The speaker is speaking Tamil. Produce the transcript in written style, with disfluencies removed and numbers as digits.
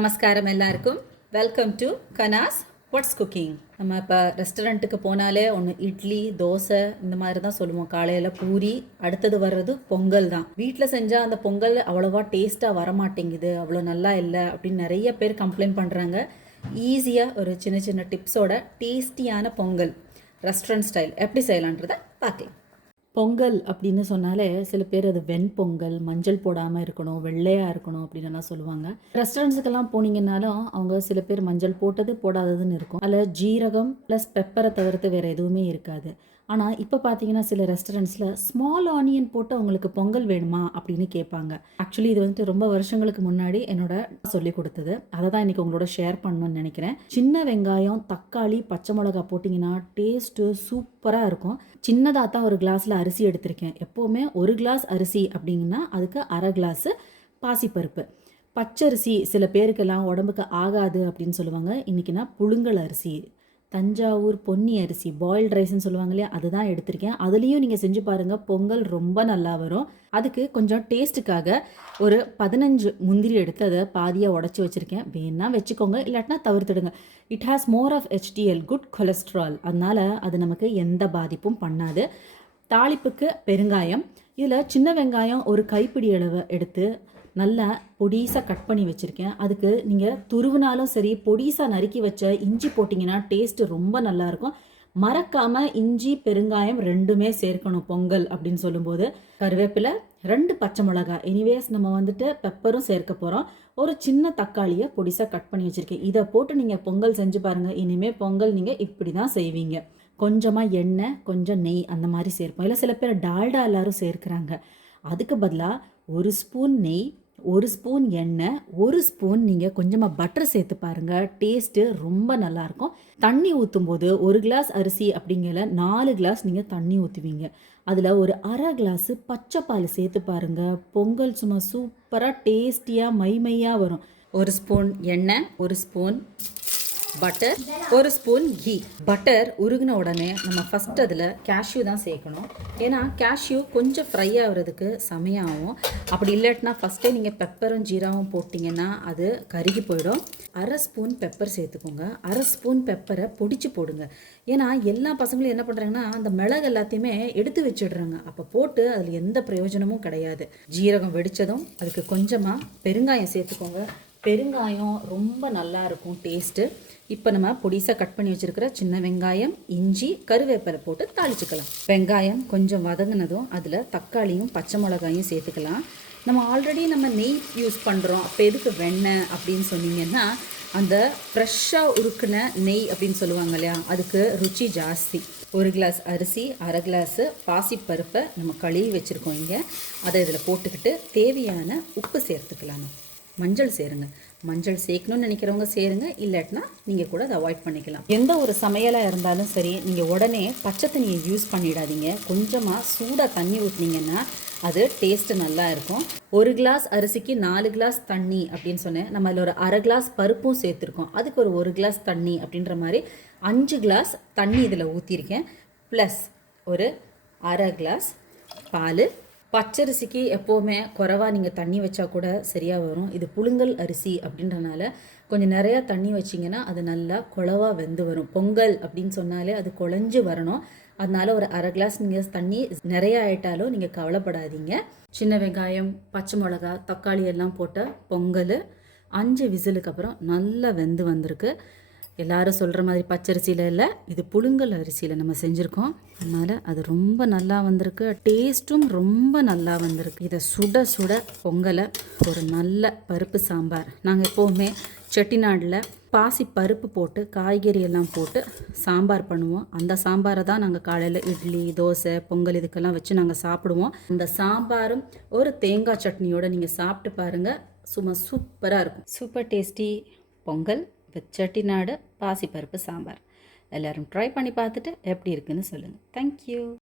நமஸ்காரம் எல்லாருக்கும். Welcome to Kana's what's cooking. நம்ம இப்போ ரெஸ்டாரண்ட்டுக்கு போனாலே ஒன்று இட்லி தோசை இந்த மாதிரி தான் சொல்லுவோம். காலையில் பூரி, அடுத்தது வர்றது பொங்கல் தான். வீட்டில் செஞ்சால் அந்த பொங்கல் அவ்வளோவா டேஸ்ட்டாக வரமாட்டேங்குது, அவ்வளோ நல்லா இல்லை அப்படின்னு நிறைய பேர் கம்ப்ளைண்ட் பண்ணுறாங்க. ஈஸியாக ஒரு சின்ன சின்ன டிப்ஸோட டேஸ்டியான பொங்கல் ரெஸ்டாரண்ட் ஸ்டைல் எப்படி செய்யலான்றதை பார்க்கலாம். பொங்கல் அப்படின்னு சொன்னாலே சில பேர் அது வெண்பொங்கல், மஞ்சள் போடாமல் இருக்கணும், வெள்ளையாக இருக்கணும் அப்படின்னு சொல்லுவாங்க. ரெஸ்டாரண்ட்ஸுக்கெல்லாம் போனீங்கன்னாலும் அவங்க சில பேர் மஞ்சள் போட்டது போடாததுன்னு இருக்கும். அதில் ஜீரகம் ப்ளஸ் பெப்பரை தவிர்த்து வேறு எதுவுமே இருக்காது. ஆனால் இப்போ பார்த்தீங்கன்னா சில ரெஸ்டாரண்ட்ஸில் ஸ்மால் ஆனியன் போட்டு அவங்களுக்கு பொங்கல் வேணுமா அப்படின்னு கேட்பாங்க. ஆக்சுவலி இது வந்துட்டு ரொம்ப வருஷங்களுக்கு முன்னாடி என்னோட சொல்லி கொடுத்தது. அதை தான் இன்றைக்கி உங்களோட ஷேர் பண்ணணும்னு நினைக்கிறேன். சின்ன வெங்காயம், தக்காளி, பச்சை மிளகா போட்டிங்கன்னா டேஸ்ட்டு சூப்பராக இருக்கும். சின்னதாக தான் ஒரு கிளாஸில் அரிசி எடுத்திருக்கேன். எப்போவுமே ஒரு கிளாஸ் அரிசி அப்படிங்கன்னா அதுக்கு அரை கிளாஸு பாசிப்பருப்பு. பச்சரிசி சில பேருக்கெல்லாம் உடம்புக்கு ஆகாது அப்படின்னு சொல்லுவாங்க. இன்றைக்கி நான் புழுங்கல் அரிசி, தஞ்சாவூர் பொன்னி அரிசி, பாயில்டு ரைஸ்ன்னு சொல்லுவாங்க இல்லையா, அதுதான் எடுத்திருக்கேன். அதுலேயும் நீங்கள் செஞ்சு பாருங்கள், பொங்கல் ரொம்ப நல்லா வரும். அதுக்கு கொஞ்சம் டேஸ்ட்டுக்காக ஒரு 15 முந்திரி எடுத்து அதை பாதியாக உடச்சி வச்சுருக்கேன். வேணா வச்சுக்கோங்க, இல்லாட்டினா தவிர்த்துடுங்க. It has more of HDL, good cholesterol. அதனால் அது நமக்கு எந்த பாதிப்பும் பண்ணாது. தாளிப்புக்கு பெருங்காயம். இதில் சின்ன வெங்காயம் ஒரு கைப்பிடி அளவு எடுத்து நல்லா பொடிசாக கட் பண்ணி வச்சுருக்கேன். அதுக்கு நீங்கள் துருவினாலும் சரி, பொடிசாக நறுக்கி வச்ச இஞ்சி போட்டிங்கன்னா டேஸ்ட்டு ரொம்ப நல்லாயிருக்கும். மறக்காமல் இஞ்சி பெருங்காயம் ரெண்டுமே சேர்க்கணும் பொங்கல் அப்படின்னு சொல்லும்போது. கருவேப்பிலை, 2 பச்சை மிளகாய், எனிவேஸ் நம்ம வந்துட்டு பெப்பரும் சேர்க்க போகிறோம். ஒரு சின்ன தக்காளியை பொடிசாக கட் பண்ணி வச்சுருக்கேன். இதை போட்டு நீங்கள் பொங்கல் செஞ்சு பாருங்கள். இனிமேல் பொங்கல் நீங்கள் இப்படி தான் செய்வீங்க. கொஞ்சமாக எண்ணெய், கொஞ்சம் நெய் அந்த மாதிரி சேர்ப்போம். இல்லை சில பேர் டால்டா எல்லாரும் சேர்க்குறாங்க. அதுக்கு பதிலாக 1 ஸ்பூன் நெய், 1 ஸ்பூன் எண்ணெய், 1 ஸ்பூன் நீங்கள் கொஞ்சமாக பட்டர் சேர்த்து பாருங்கள். டேஸ்ட்டு ரொம்ப நல்லாயிருக்கும். தண்ணி ஊற்றும் போது 1 கிளாஸ் அரிசி அப்படிங்கிற 4 கிளாஸ் நீங்கள் தண்ணி ஊற்றுவீங்க. அதில் ஒரு அரை கிளாஸு பச்சை பால் சேர்த்து பாருங்கள். பொங்கல் சும்மா சூப்பராக டேஸ்டியாக மைமையாக வரும். 1 ஸ்பூன் எண்ணெய், 1 spoon butter, 1 spoon ghee. Butter உருகின உடனே நம்ம ஃபஸ்ட் அதில் கேஷ்யூ தான் சேர்க்கணும். ஏன்னா கேஷ்யூ கொஞ்சம் ஃப்ரை ஆகிறதுக்கு சமையாகும். அப்படி இல்லாட்டினா ஃபஸ்ட்டே நீங்கள் பெப்பரும் ஜீராவும் போட்டிங்கன்னா அது கருகி போயிடும். அரை ஸ்பூன் பெப்பர் சேர்த்துக்கோங்க. அரை ஸ்பூன் பெப்பரை பொடிச்சு போடுங்க. ஏன்னா எல்லா பசங்களும் என்ன பண்ணுறாங்கன்னா அந்த மிளகு எல்லாத்தையுமே எடுத்து வச்சிடுறாங்க. அப்போ போட்டு அதில் எந்த பிரயோஜனமும் கிடையாது. ஜீரகம் வெடித்ததும் அதுக்கு கொஞ்சமாக பெருங்காயம் சேர்த்துக்கோங்க. பெருங்காயம் ரொம்ப நல்லா இருக்கும் டேஸ்ட்டு. இப்போ நம்ம பொடிசாக கட் பண்ணி வச்சுருக்கிற சின்ன வெங்காயம், இஞ்சி, கருவேப்பிலை போட்டு தாளிச்சுக்கலாம். வெங்காயம் கொஞ்சம் வதங்கினதும் அதில் தக்காளியும் பச்சை மிளகாயும் சேர்த்துக்கலாம். நம்ம நெய் யூஸ் பண்ணுறோம், அப்போ எதுக்கு வெண்ணெய் அப்படின்னு சொன்னீங்கன்னா அந்த ஃப்ரெஷ்ஷாக உருக்குன நெய் அப்படின்னு சொல்லுவாங்க இல்லையா, அதுக்கு ருச்சி ஜாஸ்தி. 1 கிளாஸ் அரிசி, அரை கிளாஸு பாசிப்பருப்பை நம்ம கழுவி வச்சுருக்கோம். இங்கே அதை இதில் போட்டுக்கிட்டு தேவையான உப்பு சேர்த்துக்கலாம். மஞ்சள் சேருங்க. மஞ்சள் சேர்க்கணும்னு நினைக்கிறவங்க சேருங்க, இல்லாட்டினா நீங்கள் கூட அதை அவாய்ட் பண்ணிக்கலாம். எந்த ஒரு சமையலாக இருந்தாலும் சரி, நீங்கள் உடனே பச்சை தண்ணியை யூஸ் பண்ணிடாதீங்க. கொஞ்சமாக சூடாக தண்ணி ஊற்றினீங்கன்னா அது டேஸ்ட்டு நல்லா இருக்கும். 1 கிளாஸ் அரிசிக்கு 4 கிளாஸ் தண்ணி அப்படின்னு சொன்னேன். நம்ம அதில் ஒரு அரை கிளாஸ் பருப்பும் சேர்த்துருக்கோம். அதுக்கு ஒரு 1 கிளாஸ் தண்ணி அப்படின்ற மாதிரி 5 கிளாஸ் தண்ணி இதில் ஊற்றிருக்கேன். ப்ளஸ் ஒரு அரை கிளாஸ் பால். பச்சரிசிக்கு எப்போவுமே குறைவாக நீங்கள் தண்ணி வச்சா கூட சரியாக வரும். இது புழுங்கல் அரிசி அப்படின்றனால கொஞ்சம் நிறையா தண்ணி வச்சிங்கன்னா அது நல்லா குழவாக வெந்து வரும். பொங்கல் அப்படின்னு சொன்னாலே அது குழஞ்சி வரணும். அதனால ஒரு அரை கிளாஸ் நீங்கள் தண்ணி நிறைய ஆயிட்டாலும் நீங்கள் கவலைப்படாதீங்க. சின்ன வெங்காயம், பச்சை மிளகா, தக்காளி எல்லாம் போட்ட பொங்கல் 5 விசிலுக்கு அப்புறம் நல்லா வெந்து வந்திருக்கு. எல்லாரும் சொல்கிற மாதிரி பச்சரிசியில் இல்லை, இது புழுங்கல் அரிசியில் நம்ம செஞ்சுருக்கோம். அதனால் அது ரொம்ப நல்லா வந்திருக்கு. டேஸ்ட்டும் ரொம்ப நல்லா வந்திருக்கு. இதை சுட சுட பொங்கலை ஒரு நல்ல பருப்பு சாம்பார். நாங்கள் எப்போவுமே செட்டிநாடில் பாசி பருப்பு போட்டு காய்கறி எல்லாம் போட்டு சாம்பார் பண்ணுவோம். அந்த சாம்பாரை தான் நாங்கள் காலையில் இட்லி, தோசை, பொங்கல் இதுக்கெல்லாம் வச்சு நாங்கள் சாப்பிடுவோம். அந்த சாம்பாரும் ஒரு தேங்காய் சட்னியோடு நீங்கள் சாப்பிட்டு பாருங்கள், சும்மா சூப்பராக இருக்கும். Super tasty Pongal with Chettinad பாசிப்பருப்பு சாம்பார். எல்லோரும் ட்ரை பண்ணி பார்த்துட்டு எப்படி இருக்குன்னு சொல்லுங்கள். தேங்க்யூ.